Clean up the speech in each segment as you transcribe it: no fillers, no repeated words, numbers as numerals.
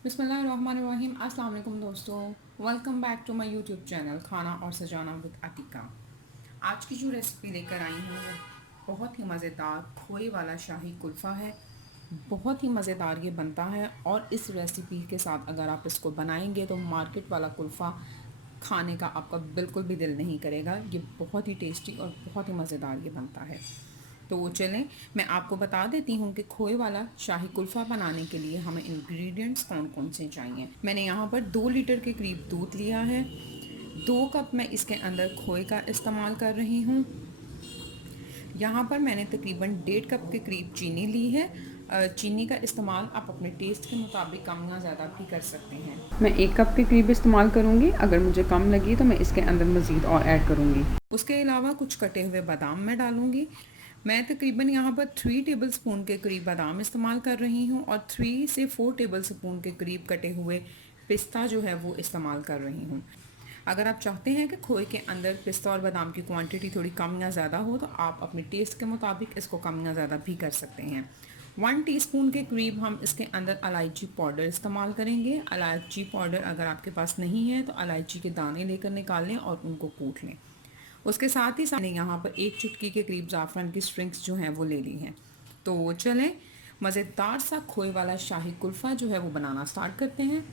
बिस्मिल्लाहिर्रहमानिर्रहीम। अस्सलाम वालेकुम दोस्तों, welcome back to my YouTube channel खाना और सजाना विद अतिका। आज की जो रेसिपी लेकर आई हूँ वो बहुत ही मज़ेदार खोए वाला शाही कुल्फ़ा है। बहुत ही मज़ेदार ये बनता है और इस रेसिपी के साथ अगर आप इसको बनाएंगे तो मार्केट वाला कुल्फ़ा खाने का आपका बिल्कुल भी दिल नहीं करेगा। ये बहुत ही टेस्टी और बहुत ही मज़ेदार ये बनता है। तो चलें, मैं आपको बता देती हूँ कि खोए वाला शाही कुल्फ़ा बनाने के लिए हमें इंग्रेडिएंट्स कौन कौन से चाहिए। मैंने यहाँ पर 2 लीटर के करीब दूध लिया है। 2 कप मैं इसके अंदर खोए का इस्तेमाल कर रही हूँ। यहाँ पर मैंने तकरीबन 1.5 कप के करीब चीनी ली है। चीनी का इस्तेमाल आप अपने टेस्ट के मुताबिक कम या ज़्यादा भी कर सकते हैं। मैं 1 कप के करीब इस्तेमाल करूँगी। अगर मुझे कम लगी तो मैं इसके अंदर मज़ीद और ऐड करूँगी। उसके अलावा कुछ कटे हुए बादाम मैं डालूँगी। मैं तकरीबन यहाँ पर 3 टेबल स्पून के करीब बादाम इस्तेमाल कर रही हूँ और 3 से 4 टेबल स्पून के करीब कटे हुए पिस्ता जो है वो इस्तेमाल कर रही हूँ। अगर आप चाहते हैं कि खोए के अंदर पिस्ता और बादाम की क्वांटिटी थोड़ी कम या ज़्यादा हो तो आप अपने टेस्ट के मुताबिक इसको कम या ज़्यादा भी कर सकते हैं। 1 टीस्पून के करीब हम इसके अंदर इलायची पाउडर इस्तेमाल करेंगे। इलायची पाउडर अगर आपके पास नहीं है तो इलायची के दाने लेकर निकाल लें और उनको कूट लें। उसके साथ ही मैंने यहाँ पर 1 चुटकी के करीब ज़ाफ़रान की स्ट्रिंग्स जो हैं वो ले ली हैं। तो चलें, मज़ेदार सा खोए वाला शाही कुल्फ़ा जो है वो बनाना स्टार्ट करते हैं।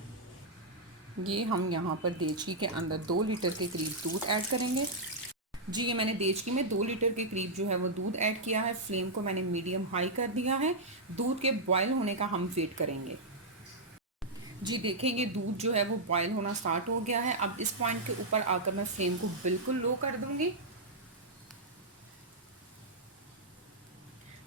ये हम यहाँ पर देचकी के अंदर 2 लीटर के करीब दूध ऐड करेंगे। जी, ये मैंने देचकी में 2 लीटर के करीब जो है वो दूध ऐड किया है। फ्लेम को मैंने मीडियम हाई कर दिया है। दूध के बॉयल होने का हम वेट करेंगे। जी देखेंगे, दूध जो है वो बॉयल होना स्टार्ट हो गया है। अब इस पॉइंट के ऊपर आकर मैं फ्लेम को बिल्कुल लो कर दूंगी।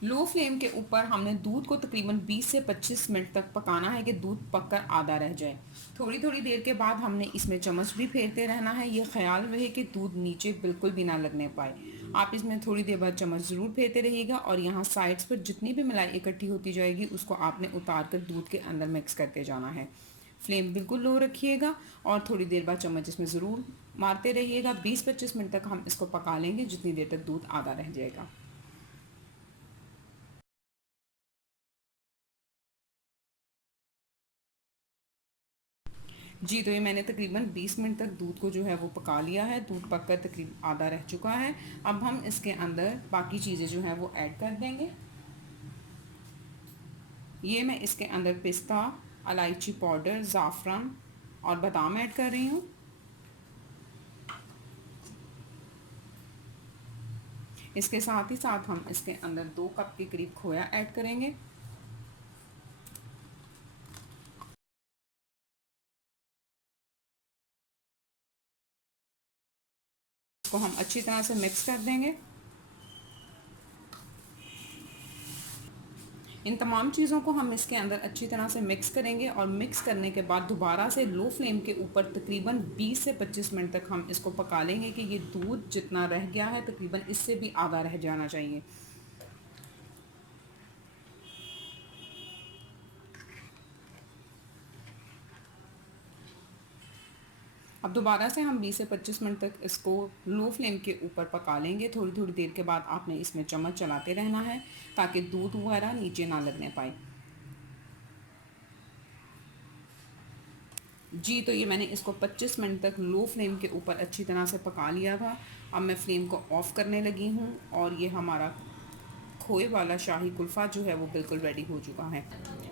लो फ्लेम के ऊपर हमने दूध को तकरीबन 20 से 25 मिनट तक पकाना है कि दूध पककर आधा रह जाए। थोड़ी थोड़ी देर के बाद हमने इसमें चम्मच भी फेरते रहना है। ये ख्याल रहे कि दूध नीचे बिल्कुल भी ना लगने पाए। आप इसमें थोड़ी देर बाद चम्मच ज़रूर फेरते रहिएगा और यहाँ साइड्स पर जितनी भी मलाई इकट्ठी होती जाएगी उसको आपने उतार कर दूध के अंदर मिक्स करते जाना है। फ्लेम बिल्कुल लो रखिएगा और थोड़ी देर बाद चम्मच इसमें ज़रूर मारते रहिएगा। 20-25 मिनट तक हम इसको पका लेंगे, जितनी देर तक दूध आधा रह जाएगा। जी, तो ये मैंने तकरीबन 20 मिनट तक दूध को जो है वो पका लिया है। दूध पककर तकरीबन आधा रह चुका है। अब हम इसके अंदर बाकी चीज़ें जो हैं वो ऐड कर देंगे। ये मैं इसके अंदर पिस्ता, इलायची पाउडर, ज़ाफ़रान और बादाम ऐड कर रही हूँ। इसके साथ ही साथ हम इसके अंदर 2 कप के करीब खोया ऐड करेंगे। इसको हम अच्छी तरह से मिक्स कर देंगे। इन तमाम चीज़ों को हम इसके अंदर अच्छी तरह से मिक्स करेंगे और मिक्स करने के बाद दोबारा से लो फ्लेम के ऊपर तकरीबन 20 से 25 मिनट तक हम इसको पका लेंगे कि ये दूध जितना रह गया है तकरीबन इससे भी आधा रह जाना चाहिए। अब दोबारा से हम 20 से 25 मिनट तक इसको लो फ्लेम के ऊपर पका लेंगे। थोड़ी थोड़ी देर के बाद आपने इसमें चम्मच चलाते रहना है ताकि दूध वगैरह नीचे ना लगने पाए। जी, तो ये मैंने इसको 25 मिनट तक लो फ्लेम के ऊपर अच्छी तरह से पका लिया था। अब मैं फ्लेम को ऑफ़ करने लगी हूँ और ये हमारा खोए वाला शाही कुल्फ़ा जो है वो बिल्कुल रेडी हो चुका है।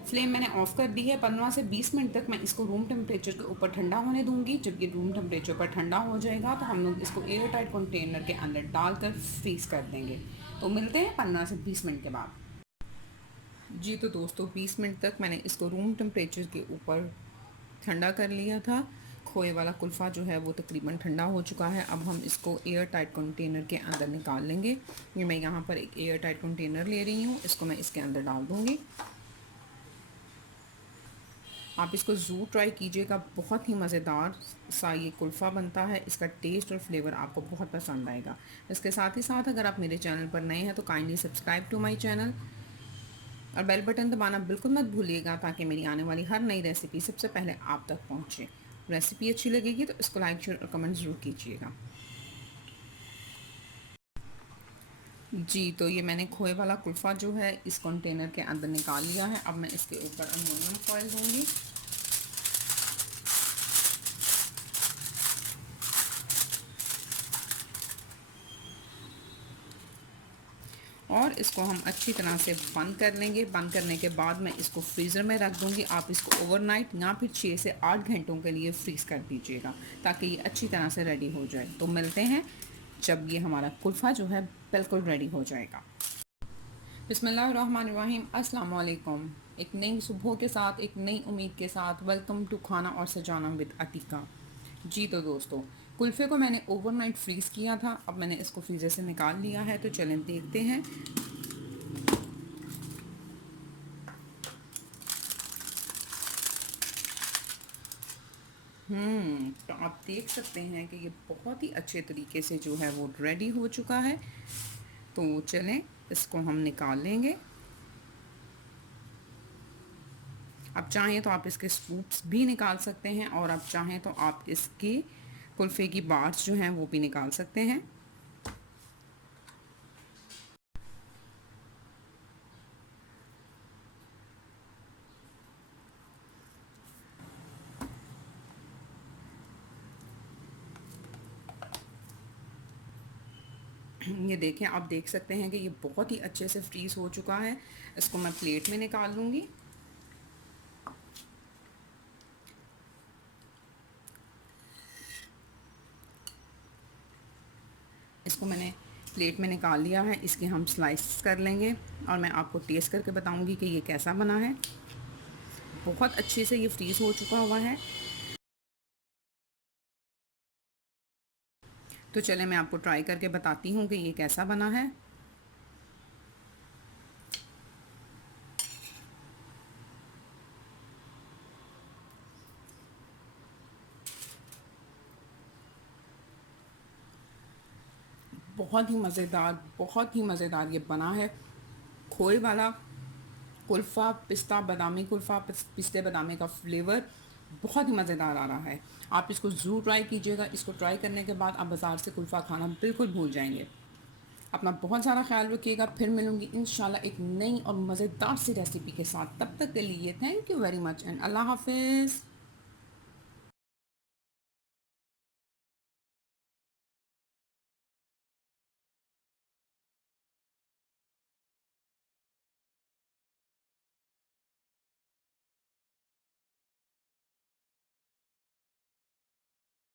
फ्लेम मैंने ऑफ़ कर दी है। 15 से 20 मिनट तक मैं इसको रूम टेम्परेचर के ऊपर ठंडा होने दूँगी। जब ये रूम टेम्परेचर पर ठंडा हो जाएगा तो हम लोग इसको एयर टाइट कंटेनर के अंदर डालकर फ्रीज़ कर देंगे। तो मिलते हैं 15 से 20 मिनट के बाद। जी, तो दोस्तों 20 मिनट तक मैंने इसको रूम टेम्परेचर के ऊपर ठंडा कर लिया था। खोए वाला कुल्फ़ा जो है वो तकरीबन ठंडा हो चुका है। अब हम इसको एयर टाइट कंटेनर के अंदर निकाल लेंगे। ये मैं यहाँ पर एक एयर टाइट कंटेनर ले रही हूँ, इसको मैं इसके अंदर डाल दूँगी। आप इसको ज़रूर ट्राई कीजिएगा, बहुत ही मज़ेदार सा ये कुल्फ़ा बनता है। इसका टेस्ट और फ्लेवर आपको बहुत पसंद आएगा। इसके साथ ही साथ अगर आप मेरे चैनल पर नए हैं तो kindly subscribe to my channel और बेल बटन दबाना बिल्कुल मत भूलिएगा ताकि मेरी आने वाली हर नई रेसिपी सबसे पहले आप तक पहुँचे। रेसिपी अच्छी लगेगी तो इसको लाइक शेयर और कमेंट ज़रूर कीजिएगा। जी, तो ये मैंने खोए वाला कुल्फ़ा जो है इस कंटेनर के अंदर निकाल लिया है। अब मैं इसके ऊपर अल्मुनियम फॉइल दूँगी। और इसको हम अच्छी तरह से बंद कर लेंगे। बंद करने के बाद मैं इसको फ्रीज़र में रख दूँगी। आप इसको ओवरनाइट या फिर 6 से 8 घंटों के लिए फ्रीज़ कर दीजिएगा ताकि ये अच्छी तरह से रेडी हो जाए। तो मिलते हैं जब ये हमारा कुल्फ़ा जो है बिल्कुल रेडी हो जाएगा। बिस्मिल्लाहिर्रहमानिर्रहीम, अस्सलाम वालेकुम। एक नई सुबह के साथ, एक नई उम्मीद के साथ वेलकम टू खाना और सजाना विद अतीका। जी तो दोस्तों, कुल्फ़े को मैंने ओवरनाइट फ्रीज़ किया था। अब मैंने इसको फ्रीज़र से निकाल लिया है, तो चलें देखते हैं। तो आप देख सकते हैं कि ये बहुत ही अच्छे तरीके से जो है वो रेडी हो चुका है। तो चलें इसको हम निकाल लेंगे। आप चाहें तो आप इसके स्कूप्स भी निकाल सकते हैं और आप चाहें तो आप इसकी कुल्फ़े की बार्स जो हैं वो भी निकाल सकते हैं। ये देखें, आप देख सकते हैं कि ये बहुत ही अच्छे से फ्रीज़ हो चुका है। इसको मैं प्लेट में निकाल लूँगी। इसको मैंने प्लेट में निकाल लिया है। इसके हम स्लाइस कर लेंगे और मैं आपको टेस्ट करके बताऊंगी कि ये कैसा बना है। बहुत अच्छे से ये फ्रीज़ हो चुका हुआ है। तो चले मैं आपको ट्राई करके बताती हूँ कि ये कैसा बना है। बहुत ही मज़ेदार ये बना है। खोए वाला कुल्फ़ा, पिस्ता बादामी कुल्फ़ा, पिस्ते बादामी का फ्लेवर बहुत ही मज़ेदार आ रहा है। आप इसको ज़रूर ट्राई कीजिएगा। इसको ट्राई करने के बाद आप बाज़ार से कुल्फ़ा खाना बिल्कुल भूल जाएंगे। अपना बहुत सारा ख्याल रखिएगा। फिर मिलूँगी इंशाल्लाह एक नई और मज़ेदार सी रेसिपी के साथ। तब तक के लिए thank you very much and अल्लाह हाफिज़।